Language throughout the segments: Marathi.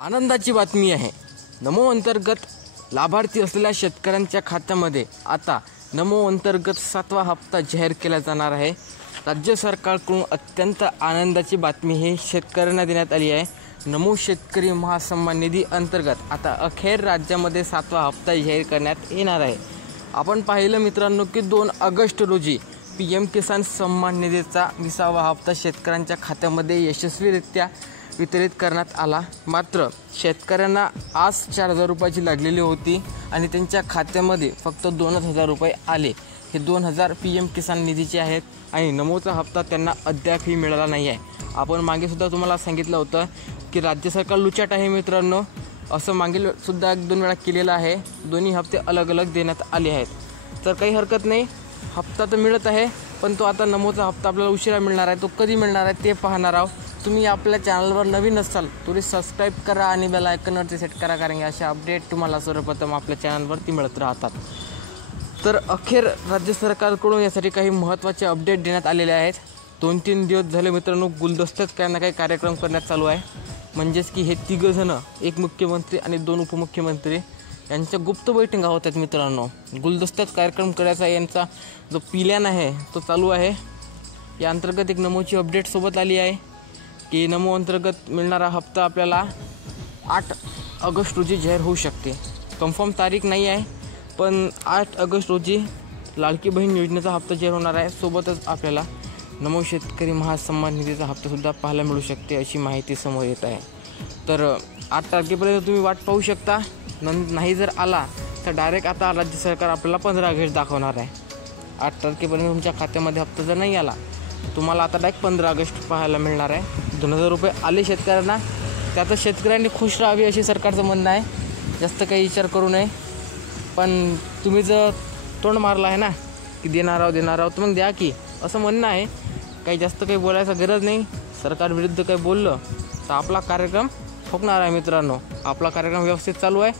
आनंदाची बातमी आहे। नमो अंतर्गत लाभार्थी असलेल्या शेतकऱ्यांच्या खात्यामध्ये आता नमो अंतर्गत 7वा हप्ता जाहीर केला जाणार आहे। राज्य सरकारकडून अत्यंत आनंदाची बातमी हे शेतकऱ्यांना देण्यात आली आहे। नमो शेतकरी महासन्मान निधी अंतर्गत आता अखेर राज्यामध्ये 7वा हप्ता जाहीर करण्यात येणार आहे। आपण पाहिलं मित्रांनो की 2 ऑगस्ट रोजी PM किसान सन्मान निधीचा 20वा हप्ता शेतकऱ्यांच्या खात्यामध्ये यशस्वीरित्या वितरित करण्यात आला। मात्र शेतकऱ्यांना आज 4,000 रुपयाची लागलेली होती आणि त्यांच्या खात्यामध्ये फक्त 2,000 रुपये आले। हे 2,000 PM किसान निधीचे आहेत आणि नमोचा हप्ता त्यांना अद्यापही मिळाला नाही आहे। आपण मागे सुद्धा तुम्हाला सांगितलं होतं की राज्य सरकार लुचाट आहे मित्रांनो, असं मागील सुद्धा 1-2 वेळा केलेलं आहे। दोन्ही हप्ते अलग अलग देण्यात आले आहेत। तर काही हरकत नाही, हप्ता तर मिळत आहे, पण तो आता नमोचा हप्ता आपल्याला उशिरा मिळणार आहे। तो कधी मिळणार आहे ते पाहणार आहोत। तुम्ही आपल्या चॅनलवर नवीन असाल तरी सबस्क्राईब करा आणि बेल आयकॉनवरती सेट करा, कारण अशा अपडेट तुम्हाला सर्वप्रथम आपल्या चॅनलवरती मिळत राहतात। तर अखेर राज्य सरकारकडून यासाठी काही महत्त्वाचे अपडेट देण्यात आलेले आहेत। 2-3 दिवस झाले मित्रांनो गुलदस्त्यात काही ना काही कार्यक्रम करण्यात चालू आहे। म्हणजेच की हे 3 जण, एक मुख्यमंत्री आणि 2 उपमुख्यमंत्री यांच्या गुप्त बैठका होतात मित्रांनो। गुलदस्त्यात कार्यक्रम करायचा यांचा जो प्लॅन आहे तो चालू आहे। या अंतर्गत एक नमोची अपडेट सोबत आली आहे की नमो अंतर्गत मिळणारा हप्ता आपल्याला 8 ऑगस्ट रोजी जाहीर होऊ शकते। कन्फर्म तारीख नाही आहे, पण 8 ऑगस्ट रोजी लाडकी बहीण योजनेचा हप्ता जाहीर होणार आहे। सोबतच आपल्याला नमो शेतकरी महासन्मान निधीचा हप्तासुद्धा पाहायला मिळू शकते अशी माहिती समोर येत आहे। तर 8 तारखेपर्यंत तुम्ही वाट पाहू शकता। नाही जर आला तर डायरेक्ट आता राज्य सरकार आपल्याला 15 ऑगस्ट दाखवणार आहे। 8 तारखेपर्यंत तुमच्या खात्यामध्ये हप्ता जर नाही आला तुम्हाला आता डायरेक्ट 15 ऑगस्ट पाहायला मिळणार आहे। 2,000 रुपये आले शेतकऱ्यांना, त्यातच शेतकऱ्यांनी खुश राहावे अशी सरकारचं म्हणणं आहे। जास्त काही विचार करू नये, पण तुम्ही जर तोंड मारला आहे ना की देणार आहोत तर मग द्या की, असं म्हणणं आहे। काही जास्त काही बोलायचं गरज नाही। सरकार विरुद्ध काही बोललं तर आपला कार्यक्रम ठोकणार आहे मित्रांनो। आपला कार्यक्रम व्यवस्थित चालू आहे,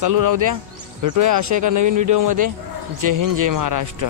चालू राहू द्या। भेटूया अशा एका नवीन व्हिडिओमध्ये। जय हिंद, जय महाराष्ट्र।